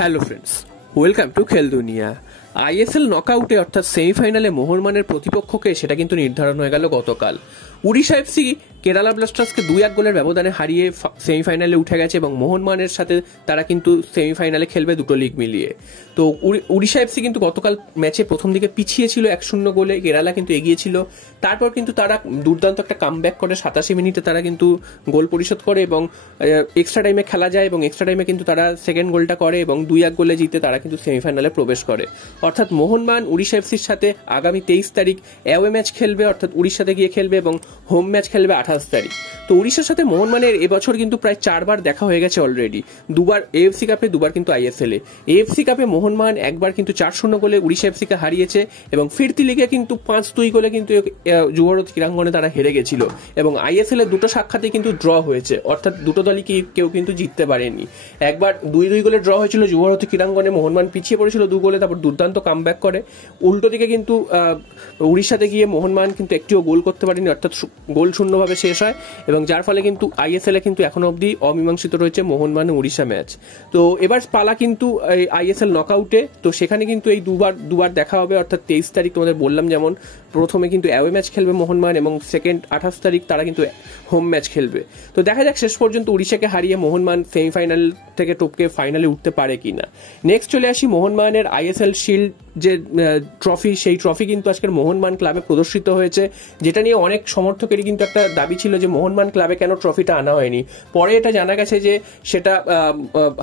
Hello friends, welcome to খেল দুনিয়া। ISL নকআউটে অর্থাৎ সেমিফাইনালে মোহনবাগানের প্রতিপক্ষকে সেটা কিন্তু নির্ধারণ হয়ে গেল গতকাল। উড়িষ্যা এফসি কেরালা ব্লাস্টার্সকে 2-1 গোলের ব্যবধানে হারিয়ে সেমিফাইনালে উঠে গেছে এবং মোহনবাগানের সাথে তারা কিন্তু সেমিফাইনালে খেলবে দুটো লিগ মিলিয়ে। তো উড়িষ্যা এফসি কিন্তু গতকাল ম্যাচে প্রথম দিকে পিছিয়ে ছিল 1-0 গোলে, কেরালা কিন্তু এগিয়ে ছিল। তারপর কিন্তু তারা দুর্দান্ত একটা কামব্যাক করে 87 মিনিটে তারা কিন্তু গোল পরিশোধ করে এবং এক্সট্রা টাইমে খেলা যায় এবং এক্সট্রা টাইমে কিন্তু তারা সেকেন্ড গোলটা করে এবং 2-1 গোলে জিতে তারা কিন্তু সেমিফাইনালে প্রবেশ করে। অর্থাৎ মোহনবাগান উড়িষ্যা এফসির সাথে আগামী 23 তারিখ অ্যাওয়ে ম্যাচ খেলবে, অর্থাৎ উড়িষ্যাতে গিয়ে খেলবে এবং হোম ম্যাচ খেলবে 28 তারিখ। তো উড়িষ্যার সাথে মোহনবাগানের এবছর কিন্তু প্রায় 4 বার দেখা হয়ে গেছে অলরেডি, 2 বার এএফসি কাপে, 2 বার কিন্তু আইএসএল এ। এএফসি কাপে মোহনবাগান একবার কিন্তু 4-0 গোলে উড়িষ্যা এফসিকে হারিয়েছে এবং ফিরতি লিগে কিন্তু 5-2 গোলে কিন্তু যুবভারতী ক্রীড়াঙ্গনে তারা হেরে গেছিল এবং আইএসএল এর দুটো সাক্ষাতে কিন্তু ড্র হয়েছে, অর্থাৎ দুটো দলই কেউ কিন্তু জিততে পারেনি। একবার 2-2 গোলে ড্র হয়েছিল যুবভারতী ক্রীড়াঙ্গনে, মোহনবাগান পিছিয়ে পড়েছিল 2 গোলে, তারপর দুর্দান্ত কামব্যাক করে। উল্টো দিকে কিন্তু উড়িষ্যাতে গিয়ে মোহনবাগান কিন্তু একটিও গোল করতে পারেনি, অর্থাৎ গোল শূন্যভাবে শেষ হয় এবং যার ফলে কিন্তু আইএসএল এ কিন্তু এখনো অবধি অমীমাংসিত রয়েছে মোহনবাগান উড়িষ্যা ম্যাচ। তো এবার পালা কিন্তু আইএসএল নকআউটে, তো সেখানে কিন্তু এই দুবার দেখা হবে, অর্থাৎ 23 তারিখ তোমাদের বললাম, যেমন প্রথমে কিন্তু অ্যাওয়ে ম্যাচ খেলবে মোহনবাগান এবং সেকেন্ড 28 তারিখ তারা কিন্তু হোম ম্যাচ খেলবে। তো দেখা যাক শেষ পর্যন্ত উড়িষ্যাকে হারিয়ে মোহনবাগান সেমিফাইনাল থেকে টপকে ফাইনালে উঠতে পারে কিনা। নেক্সট চলে আসি মোহনবাগানের আইএসএল শিল্ড যে ট্রফি, সেই ট্রফি কিন্তু আজকের মোহনবাগান ক্লাবে প্রদর্শিত হয়েছে, যেটা নিয়ে অনেক সমর্থকেরই কিন্তু একটা দাবি ছিল যে মোহনবাগান ক্লাবে কেন ট্রফিটা আনা হয়নি। পরে এটা জানা গেছে যে সেটা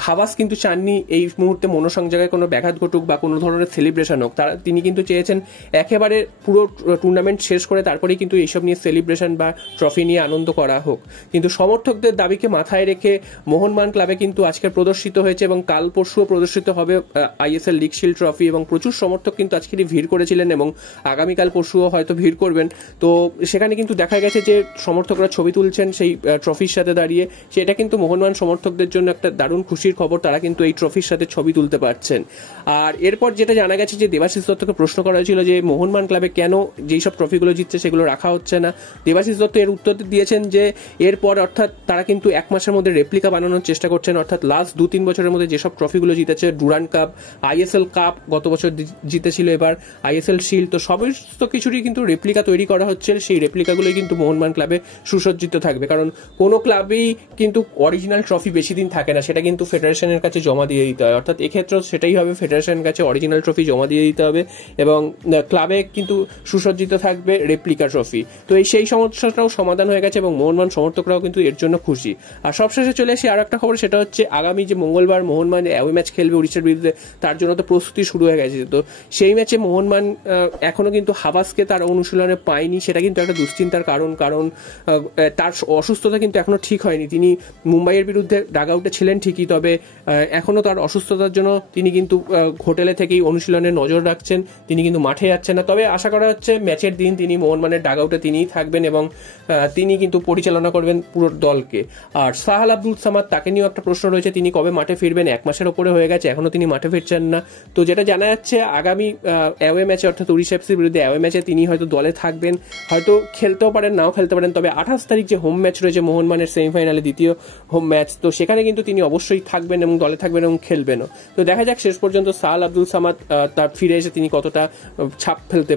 হাবাস কিন্তু চাননি এই মুহূর্তে মনোসংযোগে কোনো ব্যাঘাত ঘটুক বা কোনো ধরনের সেলিব্রেশন হোক। তিনি কিন্তু চেয়েছেন একেবারে পুরো টুর্নামেন্ট শেষ করে তারপরেই কিন্তু এইসব নিয়ে সেলিব্রেশন বা ট্রফি নিয়ে আনন্দ করা হোক। কিন্তু সমর্থকদের দাবিকে মাথায় রেখে মোহনবাগান ক্লাবে কিন্তু আজকে প্রদর্শিত হয়েছে এবং কাল পরশুও প্রদর্শিত হবে আইএসএল লিগ শিল্ড ট্রফি এবং প্রচুর সমর্থক কিন্তু আজকেরই ভিড় করেছিলেন এবং আগামীকাল পরশুও হয়তো ভিড় করবেন। তো সেখানে কিন্তু দেখা গেছে যে সমর্থকরা ছবি তুলছেন সেই ট্রফির সাথে দাঁড়িয়ে, সেটা কিন্তু মোহনবাগান সমর্থকদের জন্য একটা দারুণ খুশির খবর, তারা কিন্তু এই ট্রফির সাথে ছবি তুলতে পারছেন। আর এরপর যেটা জানা গেছে যে দেবাশিস দত্তকে প্রশ্ন করা হয়েছিল যে মোহনবাগান ক্লাবে কেন যেই সব ট্রফিগুলো জিতছে সেগুলো রাখা হচ্ছে না। দেবাশিস দত্ত এর উত্তর দিয়েছেন যে এরপর অর্থাৎ তারা কিন্তু 1 মাসের মধ্যে রেপ্লিকা বানানোর চেষ্টা করছেন, অর্থাৎ লাস্ট 2-3 বছরের মধ্যে যেসব ট্রফিগুলো জিতেছে, ডুরান্ড কাপ, আইএসএল কাপ গত বছর জিতেছিল, এবার আইএসএল শিল্ড, তো সমস্ত কিছুরই কিন্তু রেপ্লিকা তৈরি করা হচ্ছে। সেই রেপ্লিকাগুলোই কিন্তু মোহনবাগান ক্লাবে সুসজ্জিত থাকবে, কারণ কোনো ক্লাবেই কিন্তু অরিজিনাল ট্রফি বেশি দিন থাকে না, সেটা কিন্তু ফেডারেশনের কাছে জমা দিয়ে দিতে হয়। অর্থাৎ এক্ষেত্রেও সেটাই হবে, ফেডারেশনের কাছে অরিজিনাল ট্রফি জমা দিয়ে দিতে হবে এবং ক্লাবে কিন্তু সুসজ্জিত থাকবে রেপ্লিকা ট্রফি। তো সেই সমস্যাটাও সমাধান হয়ে গেছে এবং মোহনবাগান সমর্থকরাও কিন্তু এর জন্য খুশি। আর সবশেষে চলে আসি আর একটা খবর, সেটা হচ্ছে আগামী যে মঙ্গলবার মোহনবাগান অ্যাওয়ে ম্যাচ খেলবে উড়িষ্যার বিরুদ্ধে, তার জন্য তো প্রস্তুতি শুরু হয়ে গেছে। তো সেই ম্যাচে মোহনবাগান এখনো কিন্তু হাবাসকে তার অনুশীলনে পায়নি, সেটা কিন্তু একটা দুশ্চিন্তার কারণ তার অসুস্থতা কিন্তু এখনো ঠিক হয়নি। তিনি মুম্বাইয়ের বিরুদ্ধে ডাগআউটে ছিলেন ঠিকই, তবে এখনো তার অসুস্থতার জন্য তিনি কিন্তু হোটেলে থেকেই অনুশীলনে নজর রাখছেন, তিনি কিন্তু মাঠে যাচ্ছেন না। তবে আশা করা হচ্ছে ম্যাচের দিন তিনি মোহনবাগানের ডাগআউটে তিনিই থাকবেন এবং তিনি কিন্তু পরিচালনা করবেন পুরো দলকে। আর সাহাল আব্দুল সামাদ, তাকে নিয়েও একটা প্রশ্ন রয়েছে, তিনি কবে মাঠে ফিরবেন। 1 মাসের ওপরে হয়ে গেছে, এখনো তিনি মাঠে ফিরছেন না। তো যেটা জানা যাচ্ছে আগামী অ্যাওয়ে ম্যাচে অর্থাৎ উড়িষ্যা এফসির বিরুদ্ধে অ্যাওয়ে ম্যাচে তিনি হয়তো দলে থাকবেন, হয়তো খেলতেও পারেন নাও খেলতে পারেন। তবে 28 তারিখ যে হোম ম্যাচ রয়েছে মোহনবাগানের সেমিফাইনালে দ্বিতীয় হোম ম্যাচ, তো সেখানে কিন্তু তিনি অবশ্যই থাকবেন এবং দলে থাকবেন এবং খেলবেনও। তো দেখা যাক শেষ পর্যন্ত সাহাল আব্দুল সামাদ তার ফিরে এসে তিনি কতটা ছাপ ফেলতে